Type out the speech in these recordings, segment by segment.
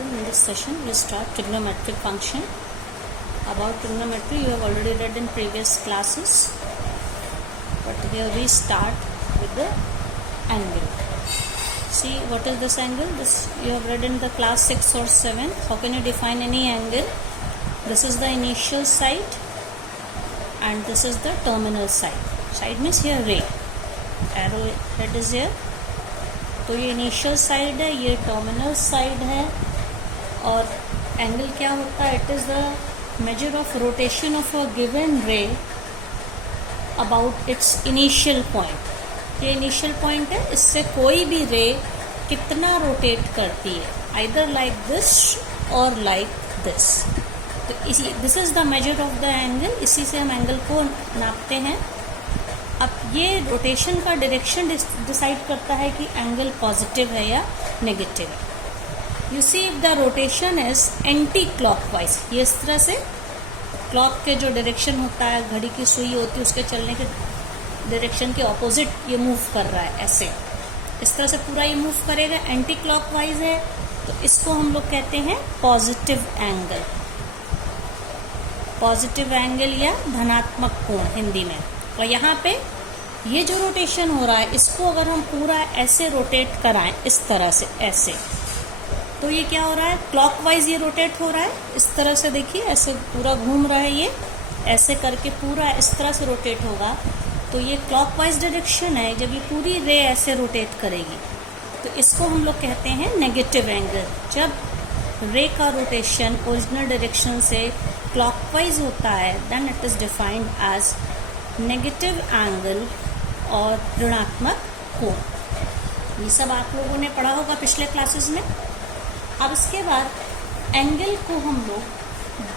chapter. In this session we start trigonometric function. About trigonometry you have already read in previous classes, but here we start with the angle. See what is this angle? This you have read in the class 6 or 7. How can you define any angle? This is the initial side and this is the terminal side. Side means here ray, arrow head is here. तो ये initial side है, ये terminal side है. और angle क्या होता है? It is the measure of rotation of a given रे अबाउट इट्स इनिशियल पॉइंट. ये इनिशियल पॉइंट है, इससे कोई भी रे कितना रोटेट करती है, आइदर लाइक दिस और लाइक दिस. तो इसी this is the measure of the angle. इसी से हम एंगल को नापते हैं. अब ये रोटेशन का डायरेक्शन डिसाइड करता है कि एंगल पॉजिटिव है या नेगेटिव है. You see if the rotation is anti clockwise, ये इस तरह से क्लॉक के जो डायरेक्शन होता है, घड़ी की सुई होती है, उसके चलने के डायरेक्शन के ऑपोजिट ये मूव कर रहा है. ऐसे इस तरह से पूरा ये मूव करेगा. एंटी क्लॉकवाइज है तो इसको हम लोग कहते हैं पॉजिटिव एंगल. पॉजिटिव एंगल या धनात्मक कोण हिंदी में. और यहाँ पे ये जो रोटेशन हो रहा है, इसको अगर हम पूरा ऐसे रोटेट कराएं, इस तरह से ऐसे, तो ये क्या हो रहा है? क्लॉकवाइज ये रोटेट हो रहा है. इस तरह से देखिए, ऐसे पूरा घूम रहा है. ये ऐसे करके पूरा इस तरह से रोटेट होगा. तो ये क्लॉकवाइज डायरेक्शन है. जब ये पूरी रे ऐसे रोटेट करेगी तो इसको हम लोग कहते हैं नेगेटिव एंगल. जब रे का रोटेशन ओरिजिनल डायरेक्शन से क्लॉकवाइज होता है, then it is defined as negative angle और ऋणात्मक कोण. ये सब आप लोगों ने पढ़ा होगा पिछले क्लासेस में. अब इसके बाद एंगल को हम लोग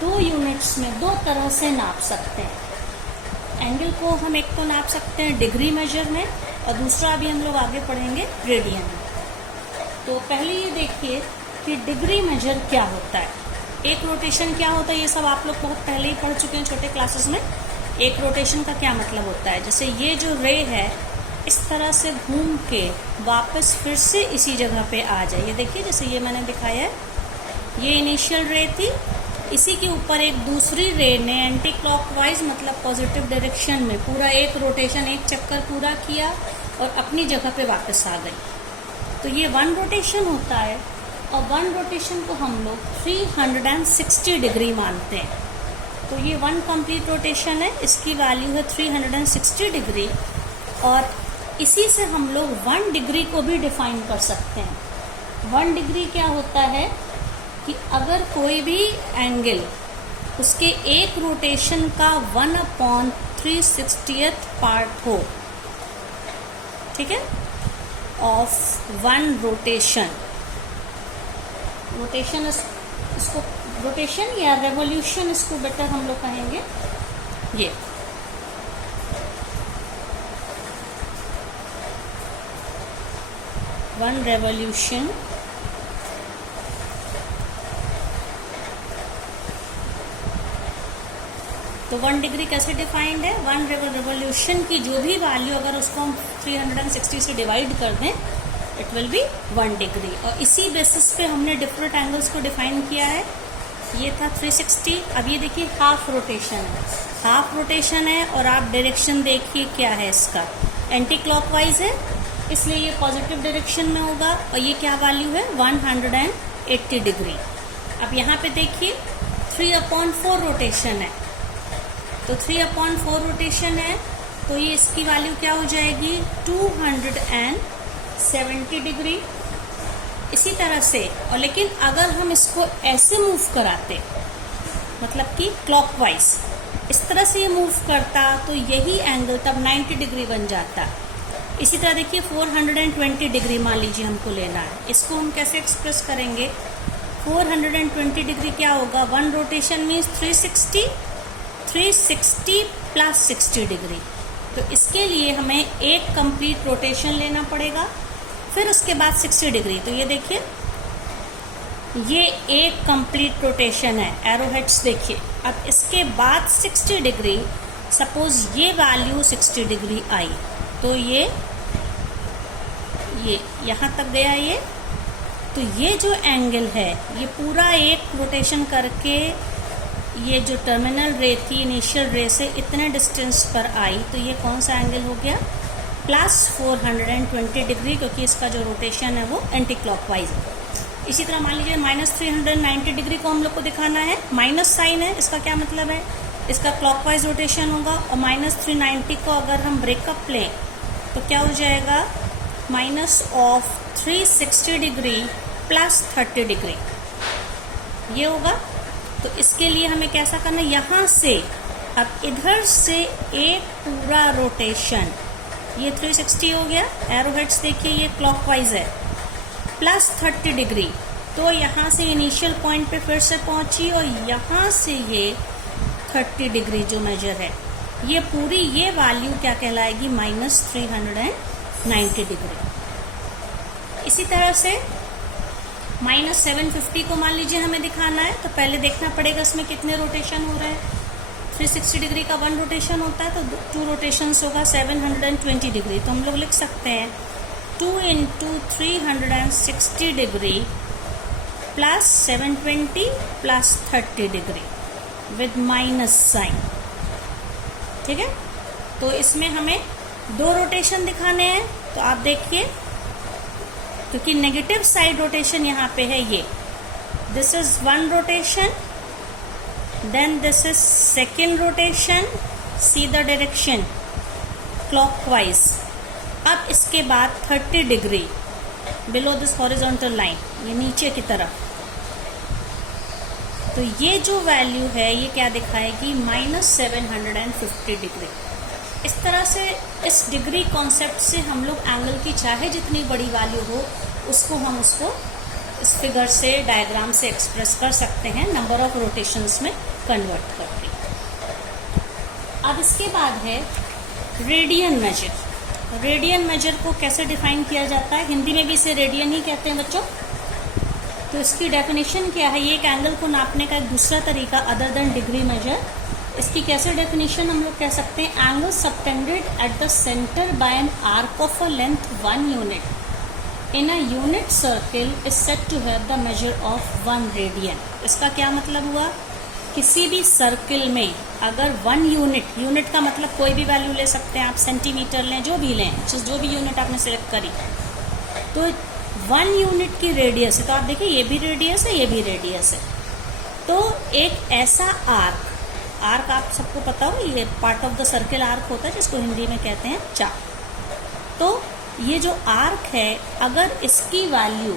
दो यूनिट्स में दो तरह से नाप सकते हैं. एंगल को हम एक तो नाप सकते हैं डिग्री मेजर में, और दूसरा अभी हम लोग आगे पढ़ेंगे रेडियन में. तो पहले ये देखिए कि डिग्री मेजर क्या होता है, एक रोटेशन क्या होता है. ये सब आप लोग बहुत पहले ही पढ़ चुके हैं छोटे क्लासेस में. एक रोटेशन का क्या मतलब होता है? जैसे ये जो रे है इस तरह से घूम के वापस फिर से इसी जगह पे आ जाए. ये देखिए, जैसे ये मैंने दिखाया है, ये इनिशियल रे थी, इसी के ऊपर एक दूसरी रे ने एंटी क्लॉकवाइज मतलब पॉजिटिव डायरेक्शन में पूरा एक रोटेशन, एक चक्कर पूरा किया और अपनी जगह पे वापस आ गई. तो ये वन रोटेशन होता है. और वन रोटेशन को हम लोग 360 डिग्री मानते हैं. तो ये वन कंप्लीट रोटेशन है, इसकी वैल्यू है 360 डिग्री. और इसी से हम लोग 1 डिग्री को भी डिफाइन कर सकते हैं. 1 डिग्री क्या होता है कि अगर कोई भी एंगल उसके एक रोटेशन का 1/360th पार्ट हो, ठीक है, ऑफ वन रोटेशन. रोटेशन इसको रोटेशन या रेवोल्यूशन, इसको बेटर हम लोग कहेंगे. ये वन रेवोल्यूशन तो 1 डिग्री कैसे डिफाइंड है? वन रेवोल्यूशन की जो भी वैल्यू अगर उसको हम 360 से डिवाइड कर दें, इट विल बी 1 डिग्री. और इसी बेसिस पे हमने डिफरेंट एंगल्स को डिफाइन किया है. ये था 360. अब ये देखिए हाफ रोटेशन है. हाफ रोटेशन है और आप डायरेक्शन देखिए क्या है इसका, एंटी क्लॉकवाइज है, इसलिए ये पॉजिटिव डायरेक्शन में होगा. और ये क्या वैल्यू है? 180 डिग्री. अब यहाँ पे देखिए 3/4 रोटेशन है. तो 3/4 रोटेशन है तो ये इसकी वैल्यू क्या हो जाएगी? 270 डिग्री. इसी तरह से, और लेकिन अगर हम इसको ऐसे मूव कराते, मतलब कि क्लॉकवाइज इस तरह से ये मूव करता, तो यही एंगल तब 90 डिग्री बन जाता. इसी तरह देखिए 420 डिग्री मान लीजिए हमको लेना है. इसको हम कैसे एक्सप्रेस करेंगे? 420 डिग्री क्या होगा? One rotation means 360 plus 60 degree. तो इसके लिए हमें एक कंप्लीट रोटेशन लेना पड़ेगा, फिर उसके बाद 60 डिग्री. तो ये देखिए, ये एक कंप्लीट रोटेशन है. एरो हेड्स देखिए. अब इसके बाद 60 डिग्री, सपोज ये वैल्यू 60 डिग्री आई, तो ये यहाँ तक गया ये, तो ये जो एंगल है ये पूरा एक रोटेशन करके ये जो टर्मिनल रे थी इनिशियल रे से इतने डिस्टेंस पर आई, तो ये कौन सा एंगल हो गया, प्लस 420 डिग्री, क्योंकि इसका जो रोटेशन है वो एंटी क्लॉकवाइज है। इसी तरह मान लीजिए माइनस 390 डिग्री को हम लोग को दिखाना है, माइनस साइन है, इसका क्या मतलब है, इसका क्लॉकवाइज रोटेशन होगा। और माइनस 390 को अगर हम ब्रेकअप लें तो क्या हो जाएगा, minus of 360 degree plus 30 degree ये होगा। तो इसके लिए हमें कैसा करना है, यहाँ से अब इधर से एक पूरा रोटेशन, ये 360 हो गया, एरो हेड्स देखिए ये क्लॉकवाइज है, प्लस 30 डिग्री, तो यहाँ से इनिशियल पॉइंट पे फिर से पहुंची और यहाँ से ये 30 डिग्री जो मेजर है ये पूरी ये वैल्यू क्या कहलाएगी, माइनस 390 डिग्री। इसी तरह से माइनस 750 को मान लीजिए हमें दिखाना है, तो पहले देखना पड़ेगा इसमें कितने रोटेशन हो रहे हैं। 360 डिग्री का 1 रोटेशन होता है, तो 2 रोटेशंस होगा 720 डिग्री। तो हम लोग लिख सकते हैं 2 into 360 degree plus 720 plus 30 degree with minus sign. ठीक है, तो इसमें हमें 2 रोटेशन दिखाने हैं। तो आप देखिए, क्योंकि नेगेटिव साइड रोटेशन यहाँ पे है, ये this is 1 rotation, then this is second rotation, see the direction clockwise. अब इसके बाद 30 degree below this horizontal line, ये नीचे की तरफ। तो ये जो वैल्यू है ये क्या दिखाएगी, माइनस 750 डिग्री। इस तरह से इस डिग्री कॉन्सेप्ट से हम लोग एंगल की चाहे जितनी बड़ी वैल्यू हो उसको हम उसको इस फिगर से डायग्राम से एक्सप्रेस कर सकते हैं, नंबर ऑफ रोटेशंस में कन्वर्ट करके। अब इसके बाद है रेडियन मेजर। रेडियन मेजर को कैसे डिफाइन किया जाता है, हिंदी में भी इसे रेडियन ही कहते हैं बच्चों। तो इसकी डेफिनेशन क्या है, ये एक एंगल को नापने का एक दूसरा तरीका अदर देन डिग्री मेजर। इसकी कैसे डेफिनेशन हम लोग कह सकते हैं, angle subtended at the centre by an arc of a length 1 unit in a unit circle is said to have the measure of 1 radian. इसका क्या मतलब हुआ, किसी भी सर्किल में अगर 1 यूनिट, यूनिट का मतलब कोई भी वैल्यू ले सकते हैं आप, सेंटीमीटर लें, जो भी लें, जो भी यूनिट आपने सेलेक्ट करी, तो 1 यूनिट की रेडियस है। तो आप देखिए ये भी रेडियस है, ये भी रेडियस है। तो एक ऐसा आर्क आप सबको पता हो, ये part of the circle arc होता है जिसको हिंदी में कहते हैं चाप। तो ये जो आर्क है, अगर इसकी वैल्यू,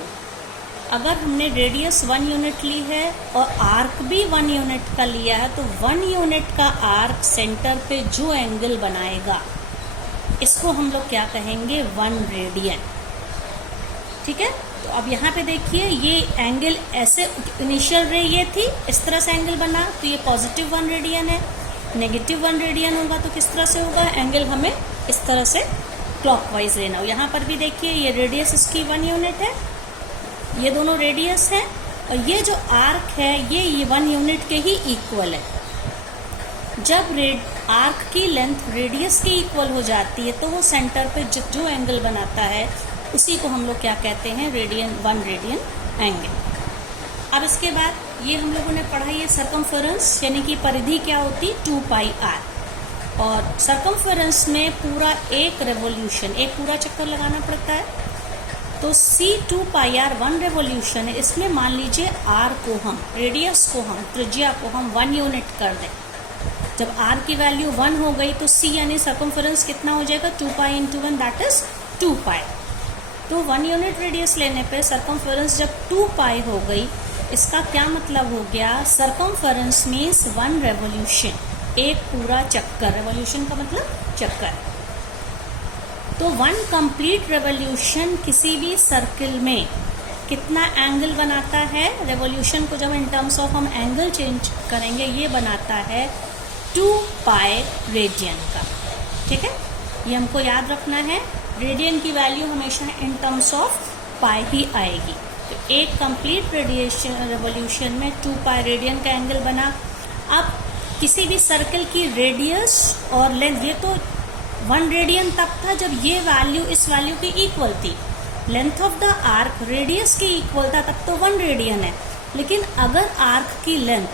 अगर हमने रेडियस 1 यूनिट ली है और आर्क भी 1 यूनिट का लिया है, तो 1 यूनिट का आर्क सेंटर पे जो एंगल बनाएगा इसको हम लोग क्या कहेंगे, 1 रेडियन। ठीक है, तो अब यहाँ पे देखिए ये एंगल ऐसे, इनिशियल रे ये थी, इस तरह से एंगल बना, तो ये पॉजिटिव 1 रेडियन है। नेगेटिव 1 रेडियन होगा तो किस तरह से होगा, एंगल हमें इस तरह से क्लॉकवाइज लेना हो। यहाँ पर भी देखिए ये रेडियस इसकी 1 यूनिट है, ये दोनों रेडियस है, और ये जो आर्क है ये 1 यूनिट के ही इक्वल है। जब आर्क की लेंथ रेडियस की इक्वल हो जाती है तो वो सेंटर पे जो एंगल बनाता है उसी को हम लोग क्या कहते हैं, रेडियन, 1 रेडियन एंगल। अब इसके बाद ये हम लोगों ने पढ़ा, ये सर्कमफेरेंस यानी कि परिधि क्या होती, 2 पाई आर। और सर्कमफेरेंस में पूरा एक रेवोल्यूशन, एक पूरा चक्कर लगाना पड़ता है। तो C 2 पाई आर 1 रेवोल्यूशन है। इसमें मान लीजिए आर को हम, रेडियस को हम, त्रिज्या को हम 1 यूनिट कर दें। जब आर की वैल्यू 1 हो गई तो C यानी सर्कमफेरेंस कितना हो जाएगा, 2 पाई इंटू 1 दैट इज 2 पाई। तो 1 यूनिट रेडियस लेने पे सर्कमफेरेंस जब 2 पाई हो गई, इसका क्या मतलब हो गया, सर्कमफेरेंस मीन्स 1 रेवोल्यूशन, एक पूरा चक्कर। रेवोल्यूशन का मतलब चक्कर। तो 1 कंप्लीट रेवोल्यूशन किसी भी सर्किल में कितना एंगल बनाता है, रेवोल्यूशन को जब इन टर्म्स ऑफ हम एंगल चेंज करेंगे, ये बनाता है 2 पाई रेडियन का। ठीक है, ये हमको याद रखना है, रेडियन की वैल्यू हमेशा इन टर्म्स ऑफ पाई ही आएगी। तो एक कंप्लीट रेवोल्यूशन में 2 पाई रेडियन का एंगल बना। अब किसी भी सर्किल की रेडियस और लेंथ, ये तो 1 रेडियन तब था जब ये वैल्यू इस वैल्यू की इक्वल थी। Length of the arc radius के इक्वल था तब तो 1 रेडियन है, लेकिन अगर आर्क की लेंथ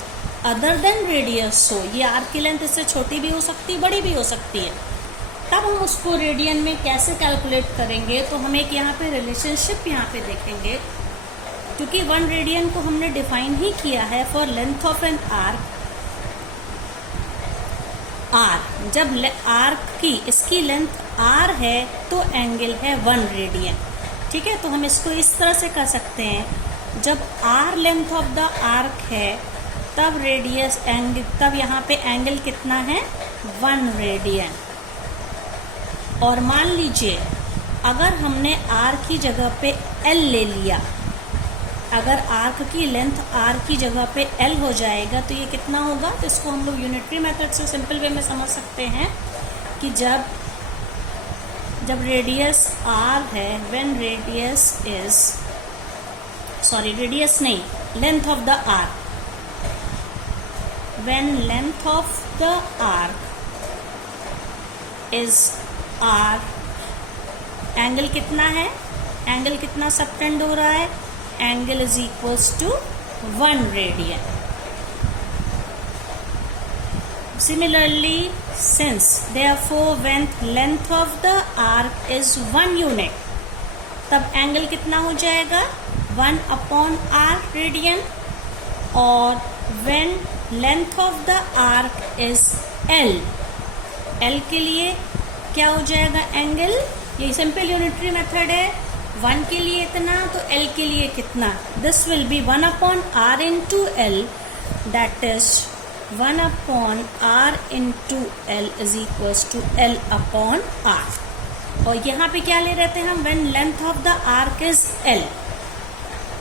अदर देन रेडियस हो, ये आर्क की लेंथ इससे छोटी भी हो सकती है, बड़ी भी हो सकती है, तब हम उसको रेडियन में कैसे कैलकुलेट करेंगे? तो हम एक यहाँ पे रिलेशनशिप यहाँ पे देखेंगे, क्योंकि 1 रेडियन को हमने डिफाइन ही किया है for length of an arc. R, जब आर्क की इसकी लेंथ आर है तो एंगल है 1 रेडियन। ठीक है, तो हम इसको इस तरह से कर सकते हैं, जब r length of the arc है तब रेडियस एंगल, तब यहाँ पे एंगल कितना है? 1 रेडियन। और मान लीजिए अगर हमने आर की जगह पे एल ले लिया, अगर आर्क की लेंथ आर की जगह पे एल हो जाएगा तो ये कितना होगा? तो इसको हम लोग यूनिटरी मेथड से सिंपल वे में समझ सकते हैं कि जब रेडियस आर है, when radius is, sorry radius नहीं, length of the arc, when length of the arc is R, angle कितना है? एंगल कितना सबटेंड हो रहा है? Angle is equals to 1 radian. Similarly, since therefore when length of the arc is 1 unit, तब angle कितना हो जाएगा? 1 अपॉन r रेडियन। और when length of the arc is l, l के लिए क्या हो जाएगा एंगल? ये सिंपल यूनिटरी मेथड है, 1 के लिए इतना तो l के लिए कितना? This will be 1 upon r into l, that is 1 upon r into l is equals to l upon r। और यहाँ पे क्या ले रहे थे हम? When length of the arc is l।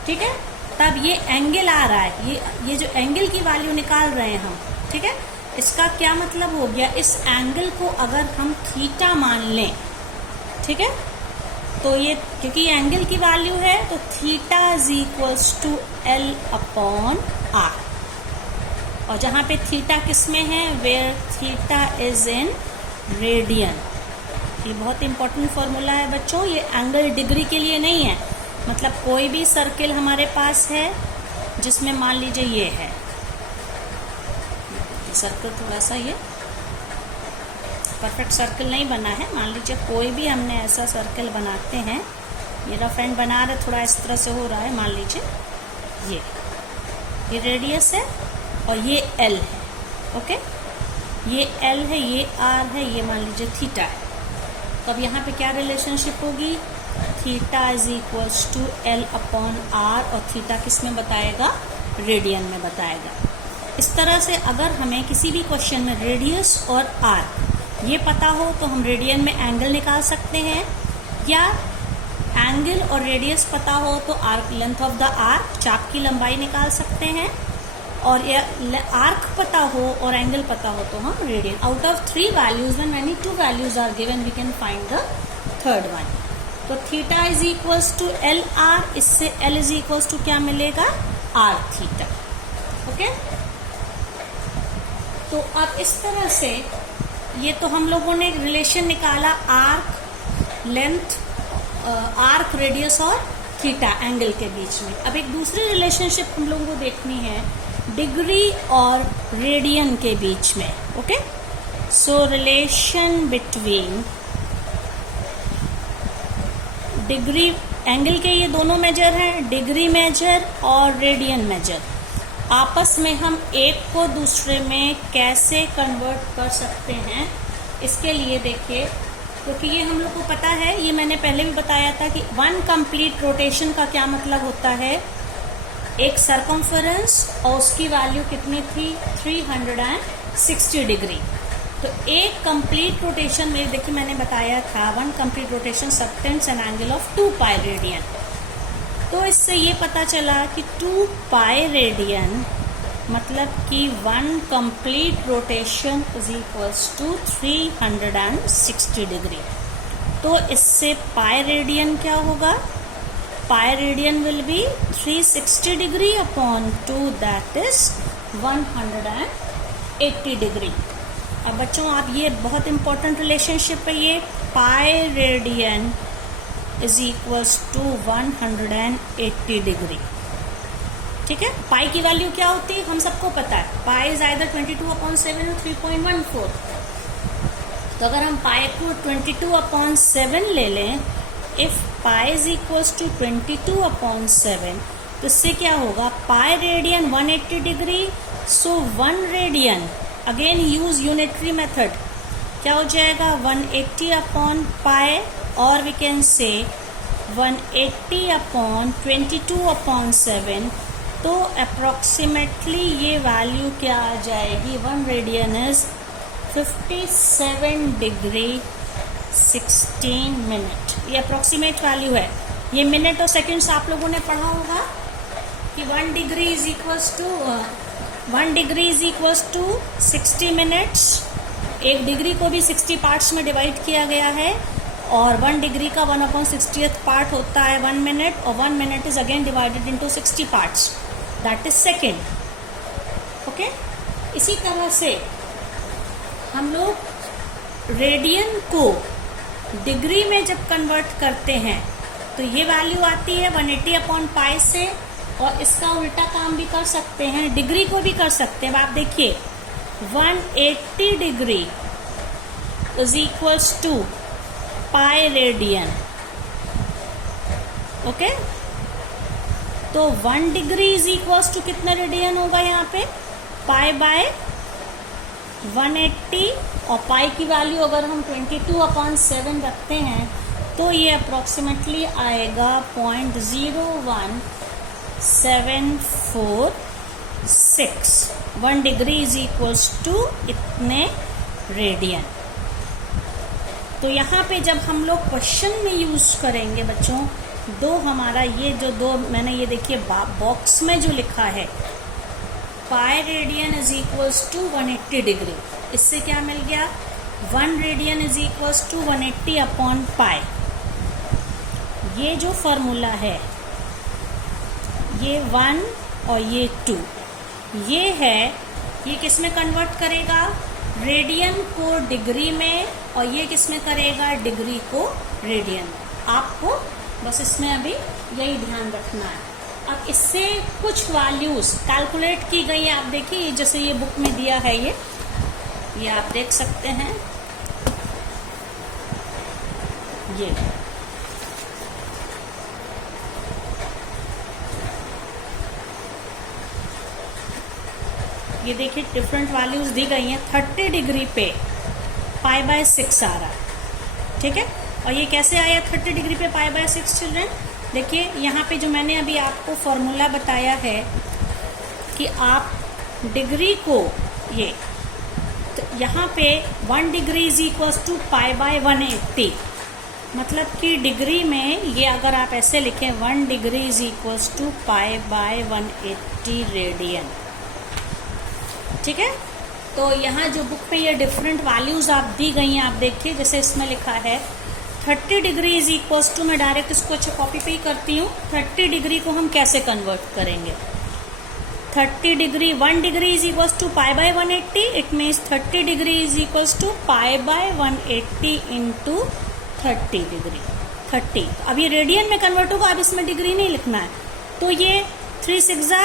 ठीक है, तब ये एंगल आ रहा है, ये जो एंगल की वैल्यू निकाल रहे हैं हम। ठीक है, इसका क्या मतलब हो गया? इस एंगल को अगर हम थीटा मान लें, ठीक है, तो ये क्योंकि ये एंगल की वैल्यू है तो theta is equals to l upon r. और जहां पे थीटा किस में है? Where theta is in radian. ये बहुत इंपॉर्टेंट फॉर्मूला है बच्चों, ये एंगल डिग्री के लिए नहीं है। मतलब कोई भी सर्किल हमारे पास है जिसमें मान लीजिए ये है सर्कल, थोड़ा सा ये परफेक्ट सर्कल नहीं बना है, मान लीजिए कोई भी हमने ऐसा सर्कल बनाते हैं, ये रफ एंड बना रहे, थोड़ा इस तरह से हो रहा है, मान लीजिए ये रेडियस है और ये एल है। ओके, ये एल है, ये आर है, ये मान लीजिए थीटा है। तो अब यहाँ पे क्या रिलेशनशिप होगी? Theta is equals to l upon r, और थीटा किस में बताएगा? रेडियन में बताएगा। इस तरह से अगर हमें किसी भी क्वेश्चन में रेडियस और आर्क ये पता हो तो हम रेडियन में एंगल निकाल सकते हैं, या एंगल और रेडियस पता हो तो arc, length of the arc, चाप की लंबाई निकाल सकते हैं, और आर्क पता हो और एंगल पता हो तो हम radian. Out of 3 values, when any 2 values are given, we can find the third one. तो theta is equals to L R, इससे एल इज इक्वल्स टू क्या मिलेगा? Are theta. ओके, तो अब इस तरह से ये तो हम लोगों ने रिलेशन निकाला आर्क लेंथ, आर्क रेडियस और थीटा एंगल के बीच में। अब एक दूसरी रिलेशनशिप हम लोगों को देखनी है डिग्री और रेडियन के बीच में। ओके, सो रिलेशन बिटवीन डिग्री, एंगल के ये दोनों मेजर हैं, डिग्री मेजर और रेडियन मेजर। आपस में हम एक को दूसरे में कैसे कन्वर्ट कर सकते हैं, इसके लिए देखिए, क्योंकि ये हम लोग को पता है, ये मैंने पहले भी बताया था कि 1 कंप्लीट रोटेशन का क्या मतलब होता है? एक सरकमफेरेंस और उसकी वैल्यू कितनी थी? 360 डिग्री। तो एक कंप्लीट रोटेशन में देखिए मैंने बताया था 1 complete rotation subtends an angle of 2 pi radian. तो इससे ये पता चला कि 2 पाई रेडियन मतलब कि 1 complete rotation is equals to 360 degree. तो इससे पाई रेडियन क्या होगा? Pi radian will be 360 degree upon 2, that is 180 degree. अब बच्चों आप ये बहुत इंपॉर्टेंट रिलेशनशिप है, ये pi radian is equals to 180 degree. ठीक है, पाई की वैल्यू क्या होती है हम सबको पता है, पाई इज आइदर 22/7 और 3.14। तो अगर हम पाई को 22/7 ले लें, if pi is equals to 22/7, तो इससे क्या होगा, pi radian 180 degree, so 1 radian, again use unitary method, क्या हो जाएगा 180/पाई, और वी कैन से 180/22/7। तो अप्रोक्सीमेटली ये वैल्यू क्या आ जाएगी, 1 रेडियन इज 57 डिग्री 16 मिनट। ये अप्रोक्सीमेट वैल्यू है। ये मिनट और सेकंड्स आप लोगों ने पढ़ा होगा कि 1 degree is equals to 60 minutes. एक डिग्री को भी 60 पार्ट्स में डिवाइड किया गया है, और 1 डिग्री का 1/60th पार्ट होता है 1 मिनट, और 1 minute is again divided into 60 parts, that is second. Okay, इसी तरह से हम लोग रेडियन को डिग्री में जब कन्वर्ट करते हैं तो ये वैल्यू आती है 180/पाई से, और इसका उल्टा काम भी कर सकते हैं, डिग्री को भी कर सकते हैं। आप देखिए 180 degree is equals to pi radian. Okay, तो 1 डिग्री इज इक्वल्स टू कितना रेडियन होगा यहाँ पे, पाई बाय 180, और पाई की वैल्यू अगर हम 22/7 रखते हैं तो ये अप्रोक्सीमेटली आएगा 0.01746। 1 डिग्री इज इक्वल्स टू इतने रेडियन। तो यहाँ पे जब हम लोग क्वेश्चन में यूज करेंगे बच्चों, हमारा ये जो मैंने ये देखिए बॉक्स में जो लिखा है, pi radian is equals to 180 degree, इससे क्या मिल गया, 1 रेडियन इज इक्वल्स टू 180/पाई। ये जो फॉर्मूला है, ये 1 और ये 2, ये है, ये किस में कन्वर्ट करेगा, रेडियन को डिग्री में, और ये किस में करेगा, डिग्री को रेडियन में। आपको बस इसमें अभी यही ध्यान रखना है। अब इससे कुछ वैल्यूज कैलकुलेट की गई है, आप देखिए जैसे ये बुक में दिया है, ये आप देख सकते हैं। ये देखिए डिफरेंट वैल्यूज दी गई हैं। 30 डिग्री पे π/6 आ रहा है, ठीक है। और ये कैसे आया 30 डिग्री पे π/6 चिल्ड्रन, देखिए यहाँ पे जो मैंने अभी आपको फॉर्मूला बताया है कि आप डिग्री को ये तो यहाँ पे 1 डिग्री इज इक्वल्स टू π/180, मतलब कि डिग्री में ये अगर आप ऐसे लिखें 1 degree is equals to π/180 radian, ठीक है। तो यहाँ जो बुक पे ये डिफरेंट वैल्यूज आप दी गई हैं, आप देखिए जैसे इसमें लिखा है 30 डिग्री इज इक्वल्स टू, मैं डायरेक्ट इसको अच्छा कॉपी पे ही करती हूँ। 30 डिग्री को हम कैसे कन्वर्ट करेंगे, 30 degree 1 degree is equals to π/180, it means 30 degree is equals to π/180 into 30 degree 30। अब ये रेडियन में कन्वर्ट होगा, अब इसमें डिग्री नहीं लिखना है। तो ये 3 6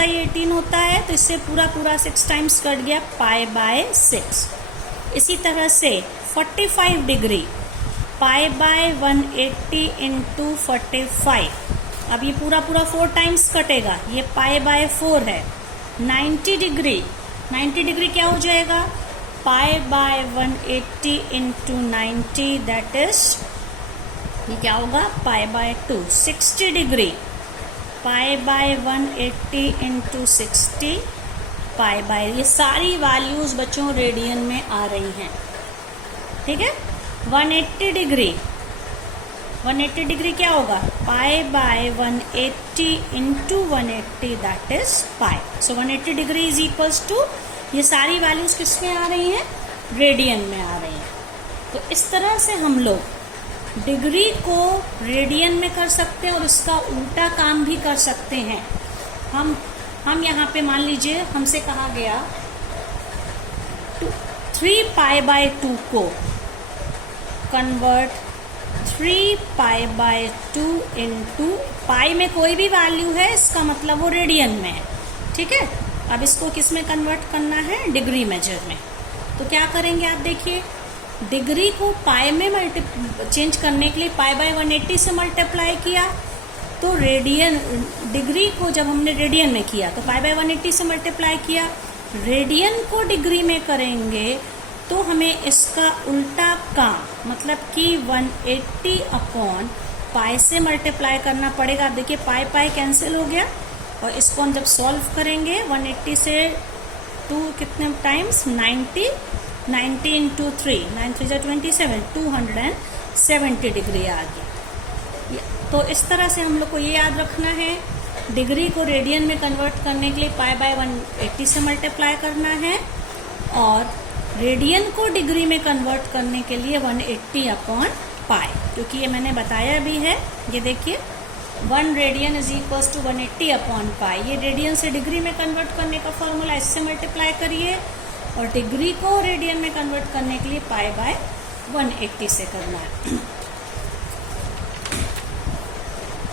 ये 18 होता है, तो इससे पूरा 6 टाइम्स कट गया π/6। इसी तरह से 45 डिग्री π/180 इंटू 45, अब ये पूरा 4 टाइम्स कटेगा, ये π/4 है। 90 डिग्री क्या हो जाएगा, π/180 इंटू 90, दैट इज ये क्या होगा π/2। 60 डिग्री π/180 इंटू 60 π/, ये सारी वैल्यूज बच्चों रेडियन में आ रही हैं, ठीक है। 180 डिग्री क्या होगा, π/180 into 180, that is pi. So 180 degree is equals to, ये सारी वैल्यूज किस में आ रही हैं, रेडियन में आ रही हैं। तो इस तरह से हम लोग डिग्री को रेडियन में कर सकते हैं और इसका उल्टा काम भी कर सकते हैं। हम यहाँ पे मान लीजिए हमसे कहा गया 3π/2 को convert 3 pi by 2 into pi में कोई भी वैल्यू है, इसका मतलब वो रेडियन में है, ठीक है। अब इसको किस में कन्वर्ट करना है, डिग्री मेजर में। तो क्या करेंगे आप देखिए, डिग्री को पाई में चेंज करने के लिए पाई बाय 180 से मल्टीप्लाई किया, तो रेडियन, डिग्री को जब हमने रेडियन में किया तो पाई बाय 180 से मल्टीप्लाई किया, रेडियन को डिग्री में करेंगे तो हमें इसका उल्टा काम, मतलब कि 180 अपॉन पाई से मल्टीप्लाई करना पड़ेगा। आप देखिए पाई पाई कैंसिल हो गया, और इसको हम जब सॉल्व करेंगे 180 से 2 कितने टाइम्स, 90 इंटू 3, 9 3 27, 270 डिग्री आ गई। तो इस तरह से हम लोग को ये याद रखना है, डिग्री को रेडियन में कन्वर्ट करने के लिए पाई बाय 180 से मल्टीप्लाई करना है, और रेडियन को डिग्री में कन्वर्ट करने के लिए 180 अपॉन पाई, क्योंकि ये मैंने बताया भी है। ये देखिए 1 radian is equal to 180 upon pi, ये रेडियन से डिग्री में कन्वर्ट करने का फॉर्मूला, इससे मल्टीप्लाई करिए, और डिग्री को रेडियन में कन्वर्ट करने के लिए पाई बाय 180 से करना है।